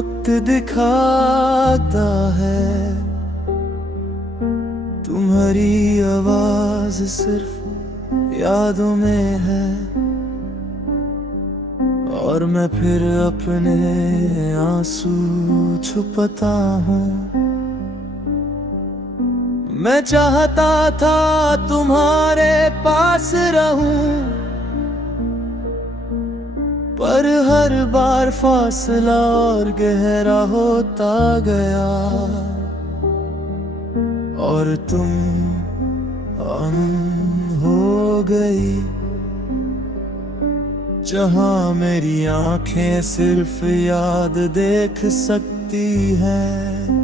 वक्त दिखाता है, तुम्हारी आवाज सिर्फ यादों में है। और मैं फिर अपने आंसू छुपाता हूँ। मैं चाहता था तुम्हारे पास रहूं, पर हर बार फासला और गहरा होता गया। और तुम हो गई, जहां मेरी आंखें सिर्फ याद देख सकती हैं।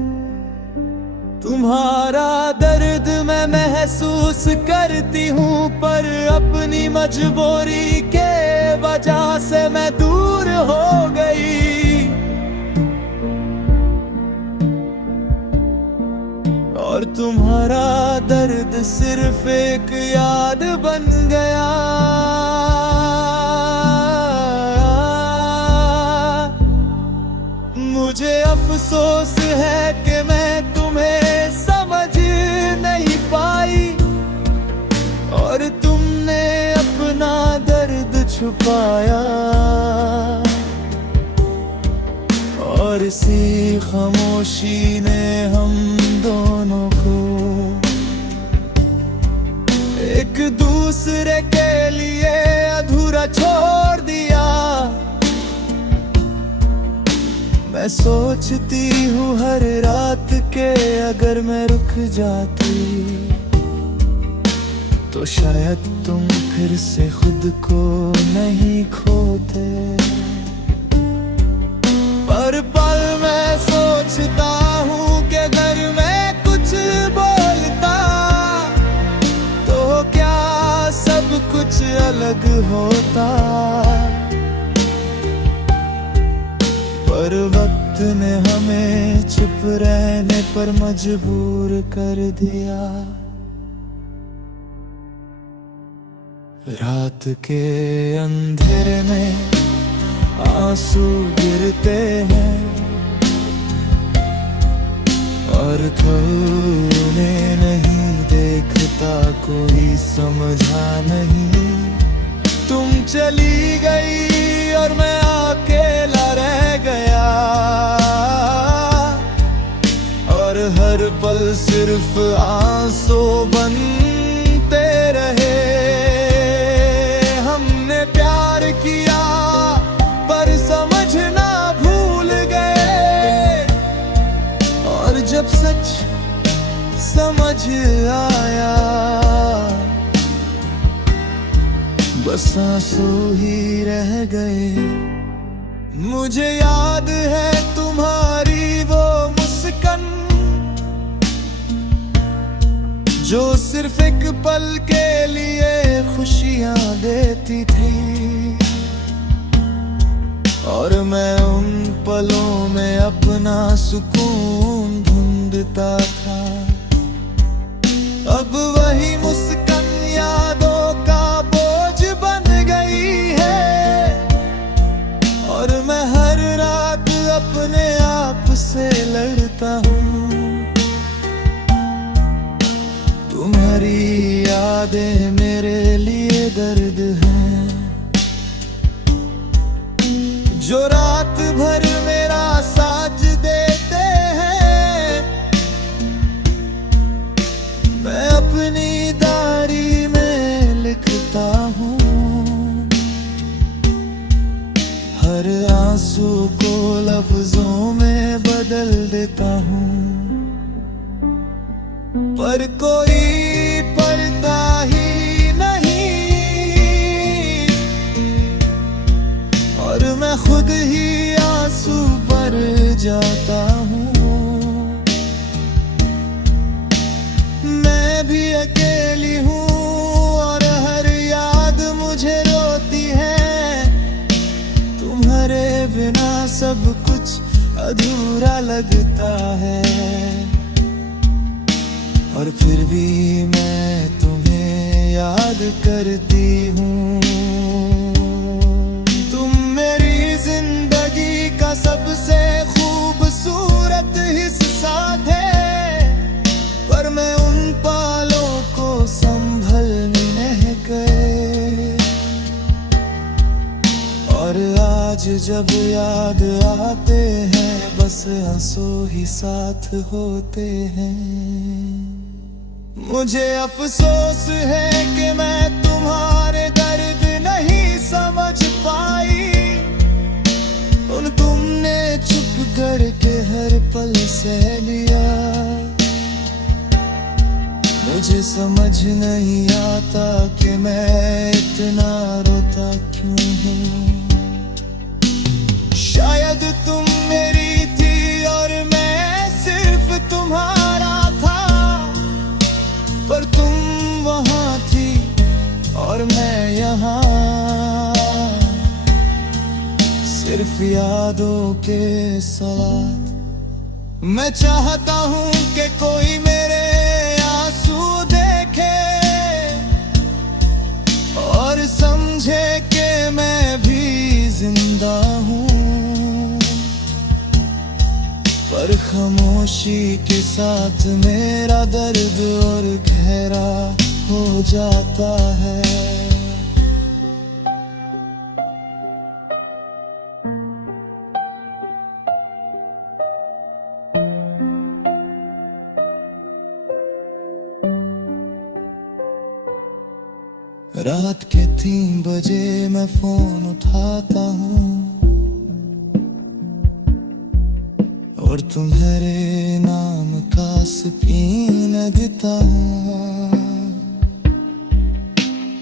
तुम्हारा दर्द मैं महसूस करती हूँ, पर अपनी मजबूरी के वजह से मैं दूर हो गई। और तुम्हारा दर्द सिर्फ एक याद बन गया। मुझे अफसोस है कि मैं तुम्हें समझ नहीं पाई, और तुमने अपना दर्द छुपाया। और इसी खामोशी ने हम दोनों को एक दूसरे के लिए अधूरा छोड़ दिया। मैं सोचती हूँ हर रात के अगर मैं रुक जाती, तो शायद तुम फिर से खुद को नहीं खोते। पर पल मैं सोचता हूँ कि अगर मैं कुछ बोलता, तो क्या सब कुछ अलग होता। पर वक्त ने हमें चुप रहने पर मजबूर कर दिया। रात के अंधेरे में आंसू गिरते हैं, और उन्हें नहीं देखता कोई समझा नहीं। तुम चली गई और मैं अकेला रह गया, और हर पल सिर्फ आंसू बनते रहे। हमने प्यार किया पर समझना भूल गए, और जब सच समझ आया, बस आंसू ही रह गए। मुझे याद है तुम्हारी वो मुस्कान, जो सिर्फ एक पल के लिए खुशियां देती थी। और मैं उन पलों में अपना सुकून ढूंढता था। अब वही मुस्कान यादों का बोझ बन गई है, और मैं हर रात अपने आप से लड़ता हूँ। तुम्हारी यादें मेरे लिए दर्द हैं, जो रात भर मेरा साथ देते हैं। मैं अपनी डायरी में लिखता हूँ, हर आंसू को लफ्जों में बदल देता हूँ। पर कोई पढ़ता ही नहीं, और मैं खुद ही आंसू भर जाता हूँ। मैं भी अकेली हूँ, और हर याद मुझे रोती है। तुम्हारे बिना सब कुछ अधूरा लगता है, और फिर भी मैं तुम्हें याद करती हूँ। तुम मेरी जिंदगी का सबसे खूब जब याद आते हैं बस आंसू ही साथ होते हैं। मुझे अफसोस है कि मैं तुम्हारे दर्द नहीं समझ पाई, उन तुमने चुप करके हर पल सह लिया। मुझे समझ नहीं आता कि मैं इतना रोता क्यों हूँ। शायद तुम मेरी थी और मैं सिर्फ तुम्हारा था, पर तुम वहाँ थी और मैं यहाँ, सिर्फ यादों के साथ। मैं चाहता हूँ कि कोई मेरे आंसू देखे और समझे कि मैं भी जिंदा हूँ, पर खामोशी के साथ मेरा दर्द और गहरा हो जाता है। रात के 3 बजे मैं फोन उठाता हूँ और तुम्हारे नाम का स्पिन लगता हूँ।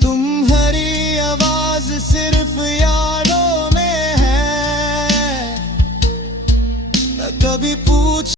तुम्हारी आवाज सिर्फ यादों में है, न कभी पूछ